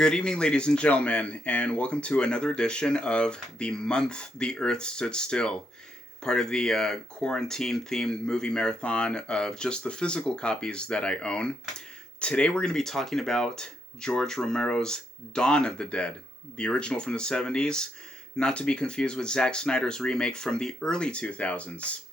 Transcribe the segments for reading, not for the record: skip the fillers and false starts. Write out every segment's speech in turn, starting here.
Good evening, ladies and gentlemen, and welcome to another edition of The Month the Earth Stood Still, part of the quarantine themed movie marathon of just the physical copies that I own. Today we're going to be talking about George Romero's Dawn of the Dead, the original from the 70s, not to be confused with Zack Snyder's remake from the early 2000s.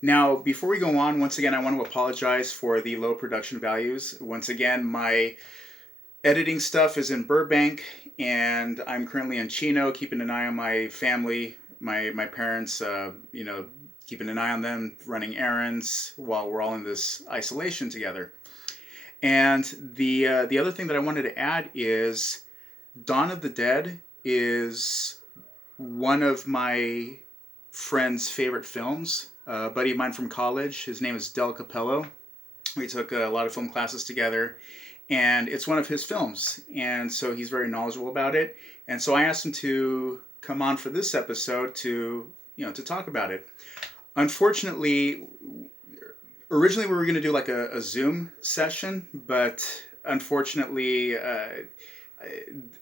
Now, before we go on, once again, I want to apologize for the low production values. Once again, my editing stuff is in Burbank, and I'm currently in Chino, keeping an eye on my family, my parents. Keeping an eye on them, running errands while we're all in this isolation together. And the other thing that I wanted to add is Dawn of the Dead is one of my friend's favorite films. A buddy of mine from college, his name is Capelo. We took a lot of film classes together, and it's one of his films, and so he's very knowledgeable about it. And so I asked him to come on for this episode to talk about it. Unfortunately, originally we were going to do like a Zoom session, but unfortunately,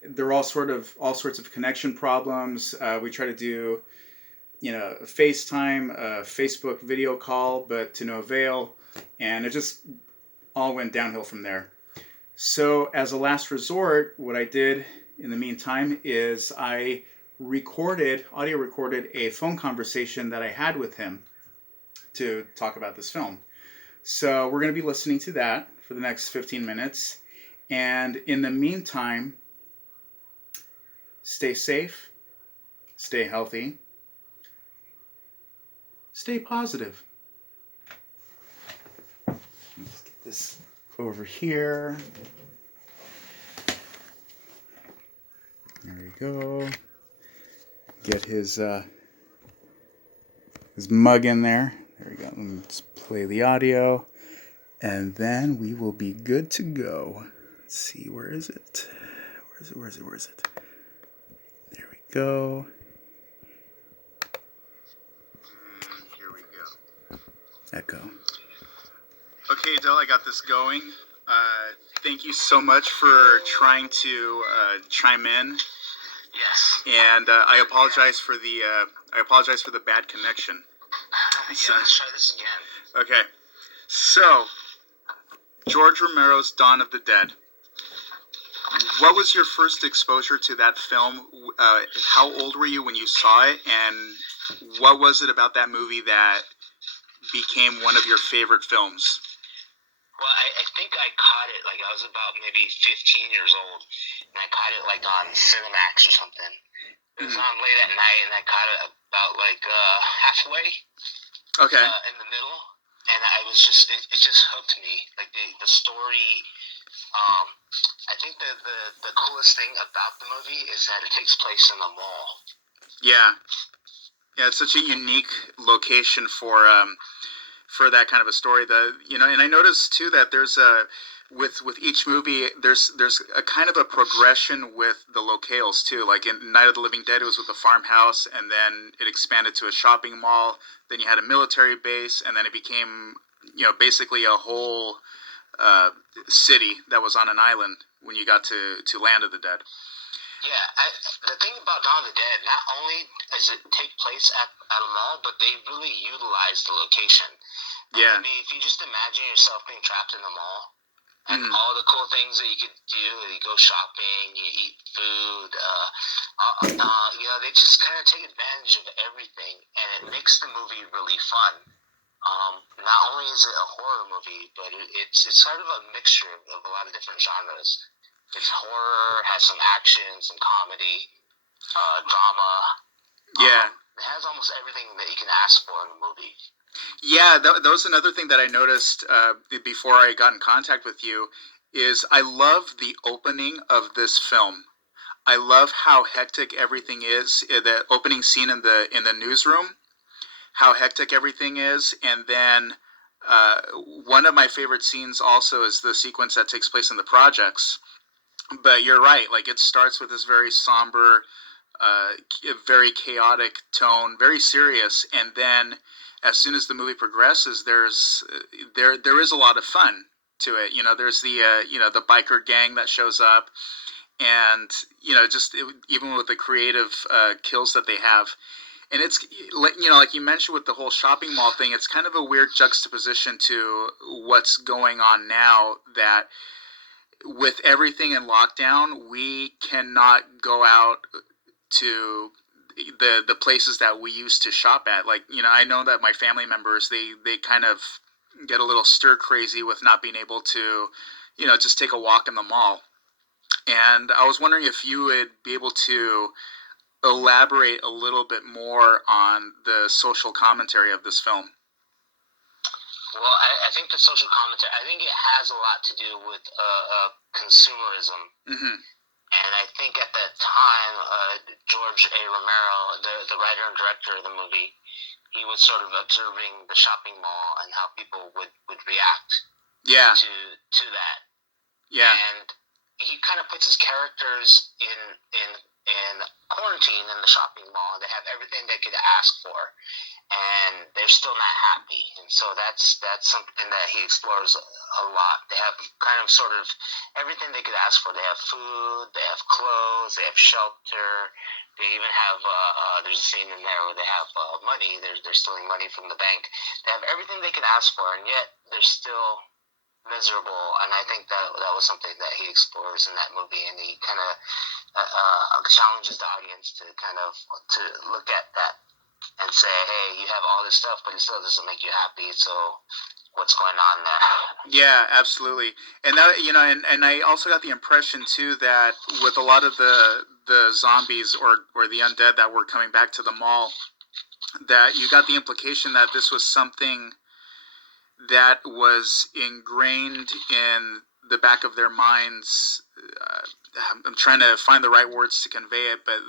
there are all sorts of connection problems. We try to do a FaceTime, a Facebook video call, but to no avail, and it just all went downhill from there. So as a last resort, what I did in the meantime is I audio recorded a phone conversation that I had with him to talk about this film. So we're going to be listening to that for the next 15 minutes. And in the meantime, stay safe, stay healthy, stay positive. Let's get this over here. There we go. Get his mug in there. There we go. Let's play the audio, and then we will be good to go. Let's see, where is it? Where is it? There we go. Here we go. Echo. Okay, Del, I got this going. Thank you so much for trying to chime in. Yes. And I apologize for the bad connection. Yeah, let's try this again. Okay. So, George Romero's Dawn of the Dead. What was your first exposure to that film? How old were you when you saw it? And what was it about that movie that became one of your favorite films? Well, I think I caught it, I was about maybe 15 years old, and I caught it, on Cinemax or something. It was on late at night, and I caught it about, halfway. Okay. In the middle, and I was just, it just hooked me. The story, I think the coolest thing about the movie is that it takes place in the mall. Yeah. Yeah, it's such a unique location for that kind of a story. And I noticed too that there's with each movie there's a kind of a progression with the locales too. Like in Night of the Living Dead, it was with a farmhouse, and then it expanded to a shopping mall. Then you had a military base, and then it became basically a whole city that was on an island when you got to Land of the Dead. Yeah, the thing about Dawn of the Dead, not only does it take place at a mall, but they really utilize the location. Yeah. I mean, if you just imagine yourself being trapped in the mall, and all the cool things that you could do, you go shopping, you eat food, they just kind of take advantage of everything, and it makes the movie really fun. Not only is it a horror movie, but it's sort of a mixture of a lot of different genres. It's horror, has some action, some comedy, drama. Yeah. It has almost everything that you can ask for in a movie. Yeah, that was another thing that I noticed before I got in contact with you, is I love the opening of this film. I love how hectic everything is. The opening scene in the newsroom, how hectic everything is, and then one of my favorite scenes also is the sequence that takes place in the projects. But you're right, it starts with this very somber, very chaotic tone, very serious, and then as soon as the movie progresses, there is a lot of fun to it. There's the the biker gang that shows up, and just even with the creative kills that they have. And it's like you mentioned with the whole shopping mall thing, it's kind of a weird juxtaposition to what's going on now, that with everything in lockdown, we cannot go out to the places that we used to shop at. Like, I know that my family members, they kind of get a little stir crazy with not being able to, just take a walk in the mall. And I was wondering if you would be able to elaborate a little bit more on the social commentary of this film. Well, I think the social commentary, I think it has a lot to do with consumerism. Mm-hmm. And I think at that time, George A. Romero, the writer and director of the movie, he was sort of observing the shopping mall and how people would react Yeah. to that. Yeah. And he kind of puts his characters in quarantine in the shopping mall. They have everything they could ask for, and they're still not happy. And so that's something that he explores a lot. They have kind of sort of everything they could ask for. They have food, they have clothes, they have shelter. They even have there's a scene in there where they have money. They're stealing money from the bank. They have everything they could ask for, and yet they're still miserable. And I think that was something that he explores in that movie, and he kind of challenges the audience to kind of to look at that and say, hey, you have all this stuff, but it still doesn't make you happy, so what's going on there? Yeah, absolutely. And that, and I also got the impression too that with a lot of the zombies or the undead that were coming back to the mall, that you got the implication that this was something that was ingrained in the back of their minds. I'm trying to find the right words to convey it, but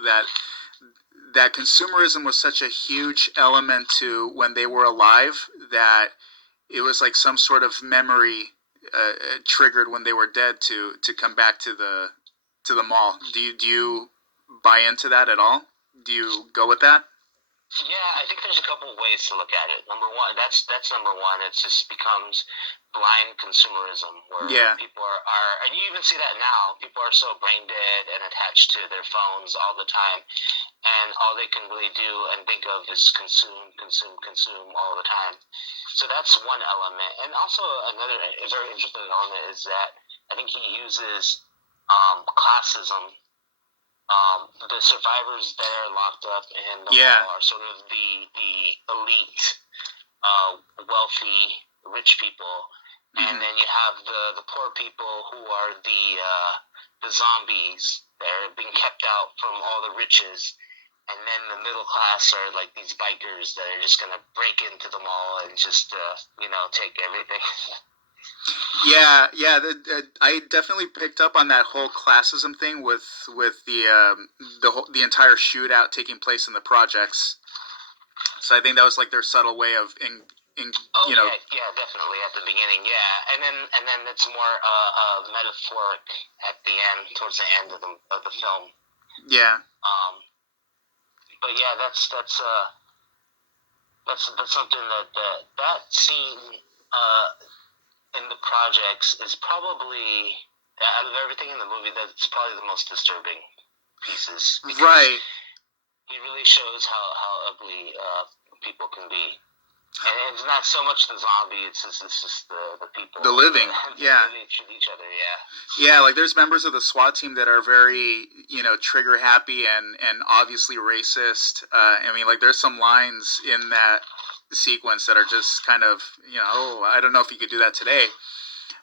that consumerism was such a huge element to when they were alive, that it was like some sort of memory triggered when they were dead to come back to the mall. Do you buy into that at all? Do you go with that? Yeah, I think there's a couple of ways to look at it. Number one, that's number one. It just becomes blind consumerism, where people are, and you even see that now. People are so brain dead and attached to their phones all the time, and all they can really do and think of is consume, consume, consume all the time. So that's one element. And also another very interesting element is that I think he uses classism. The survivors that are locked up in the mall are sort of the elite, wealthy, rich people, and then you have the poor people who are the zombies that are being kept out from all the riches, and then the middle class are like these bikers that are just gonna break into the mall and just take everything. Yeah. I definitely picked up on that whole classism thing with the entire shootout taking place in the projects. So I think that was like their subtle way of yeah, definitely at the beginning, yeah, and then it's more metaphoric at the end, towards the end of the film. Yeah. But yeah, that's something that scene in the projects is probably, out of everything in the movie, that's probably the most disturbing pieces. Right. He really shows how ugly people can be. And it's not so much the zombie, it's just the people. The living, yeah. They treat each other, yeah. Yeah, like there's members of the SWAT team that are very, trigger happy and obviously racist. I mean, like there's some lines in that sequence that are just kind of, I don't know if you could do that today.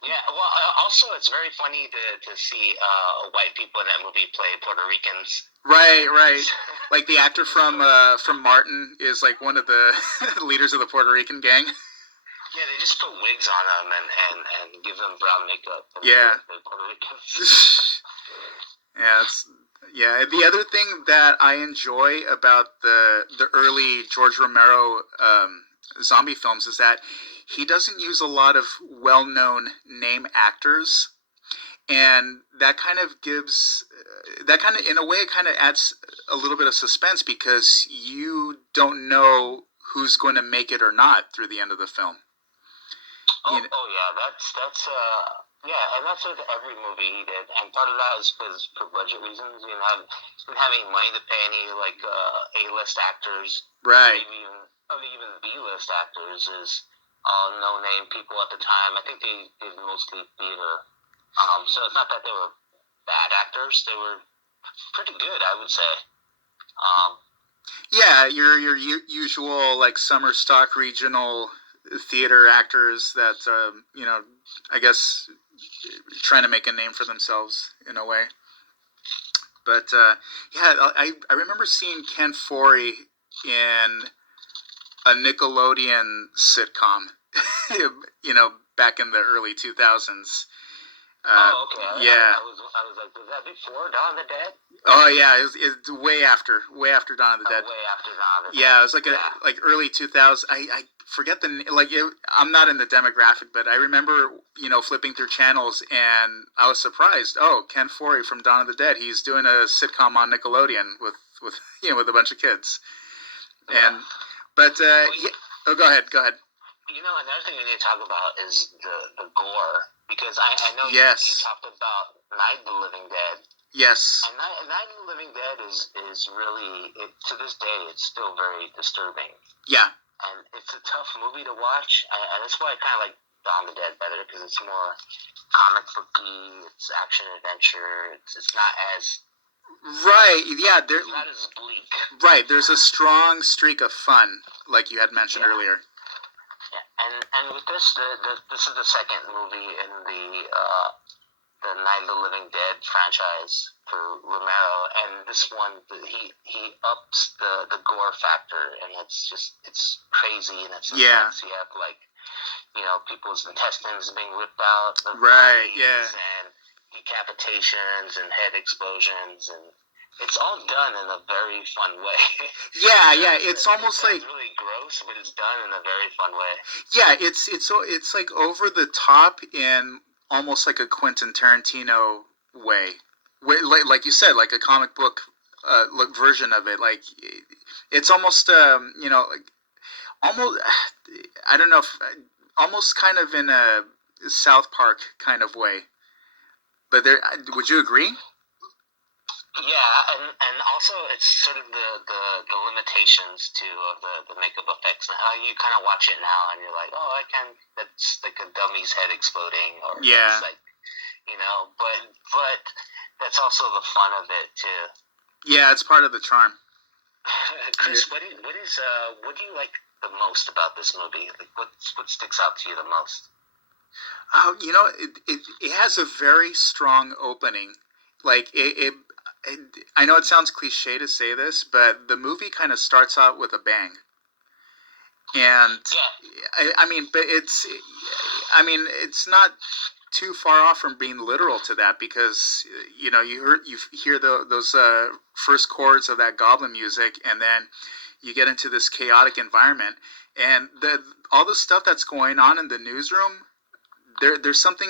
Yeah, well, also it's very funny to see white people in that movie play Puerto Ricans. Right. Like the actor from Martin is like one of the leaders of the Puerto Rican gang. Yeah, they just put wigs on them and give them brown makeup. Yeah. They're Puerto Ricans. Yeah. The other thing that I enjoy about the early George Romero zombie films is that he doesn't use a lot of well-known name actors, and that kind of in a way, it kind of adds a little bit of suspense, because you don't know who's going to make it or not through the end of the film. Yeah, that's Yeah, and that's with every movie he did, and part of that is because for budget reasons, didn't have any money to pay any like A-list actors, or Right. even B-list actors is all no-name people at the time. I think they did mostly theater, so it's not that they were bad actors; they were pretty good, I would say. Um, Yeah, your usual like summer stock regional theater actors that I guess trying to make a name for themselves in a way. But yeah, I remember seeing Ken Foree in a Nickelodeon sitcom, back in the early 2000s. oh, okay. Yeah. I was like, was that before Dawn of the Dead? Oh yeah, it's way after Dawn of the Dead. Way after Dawn of the Yeah, Dead. it was like like early 2000s. I forget I'm not in the demographic, but I remember flipping through channels and I was surprised. Oh, Ken Foree from Dawn of the Dead. He's doing a sitcom on Nickelodeon with with a bunch of kids. Yeah. And but yeah, oh, go ahead. Another thing we need to talk about is the gore, because I know you Yes. talked about Night of the Living Dead, Yes. and Night of the Living Dead is really, to this day, it's still very disturbing, Yeah. and it's a tough movie to watch, and that's why I kind of like Dawn of the Dead better, because it's more comic booky, it's action adventure, it's not as Right. Yeah. it's not as bleak. Right. There's a strong streak of fun, like you had mentioned earlier. Yeah, and with this, this is the second movie in the Night of the Living Dead franchise for Romero, and this one he ups the gore factor, and it's crazy and it's intense. You have like people's intestines being ripped out, Right. Yeah. and decapitations and head explosions, and it's all done in a very fun way. Yeah, yeah. It's almost like really gross, but it's done in a very fun way. yeah. It's like over the top in almost like a Quentin Tarantino way. Like you said, like a comic book like version of it. Like it's almost like almost I don't know if almost kind of in a South Park kind of way. But there, would you agree? Yeah, and also it's sort of the limitations too of the makeup effects. You kind of watch it now and you're like, oh, that's like a dummy's head exploding, or Yeah. that's like, but that's also the fun of it too. Yeah, it's part of the charm. Chris, what do you like the most about this movie? Like, what sticks out to you the most? Oh, it has a very strong opening. Like it, I know it sounds cliche to say this, but the movie kind of starts out with a bang. And I mean, but it's not too far off from being literal to that because you hear those first chords of that goblin music, and then you get into this chaotic environment, and all the stuff that's going on in the newsroom. There's something.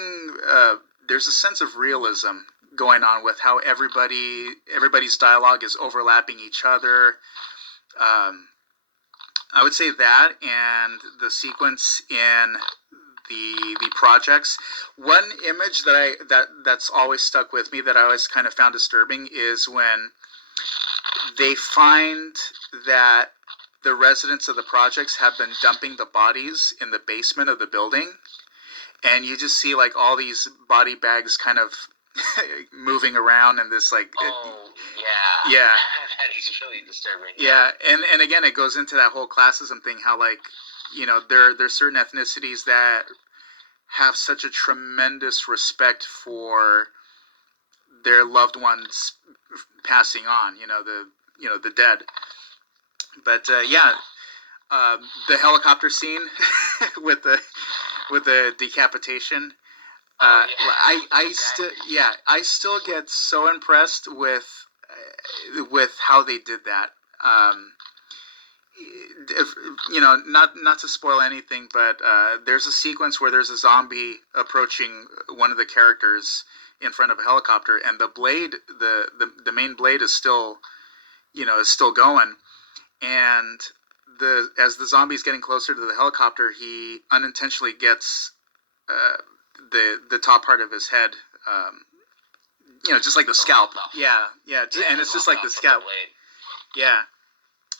There's a sense of realism going on with how everybody's dialogue is overlapping each other. Um, I would say that, and the sequence in the projects. One image that's always stuck with me that I always kind of found disturbing is when they find that the residents of the projects have been dumping the bodies in the basement of the building, and you just see like all these body bags kind of moving around in this like yeah That is really disturbing. yeah and again it goes into that whole classism thing, how like there's certain ethnicities that have such a tremendous respect for their loved ones passing on, the dead. But yeah, the helicopter scene with the decapitation. I still get so impressed with how they did that. If, not to spoil anything, but there's a sequence where there's a zombie approaching one of the characters in front of a helicopter, and the blade, the main blade is still, is still going, and as the zombie's getting closer to the helicopter, he unintentionally gets the top part of his head, just like the scalp. Yeah, and it's just like the scalp. Yeah,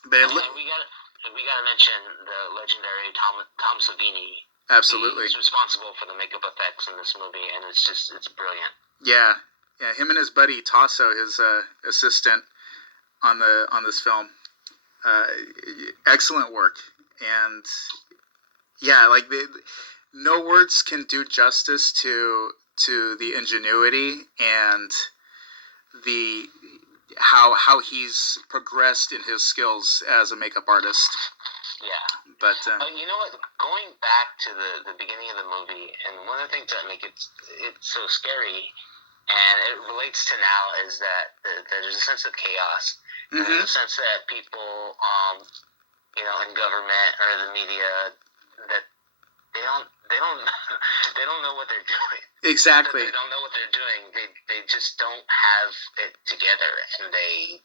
but and we gotta mention the legendary Tom Savini. Absolutely, he's responsible for the makeup effects in this movie, and it's brilliant. Yeah, him and his buddy Tasso, his assistant on this film, excellent work, and like no words can do justice to the ingenuity and the how he's progressed in his skills as a makeup artist. Yeah. But you know what? Going back to the beginning of the movie, and one of the things that make it so scary, and it relates to now, is that there's a sense of chaos. Mm-hmm. There's a sense that people, in government or the media, that they don't they don't know what they're doing. Exactly. They don't know what they're doing. They just don't have it together, and they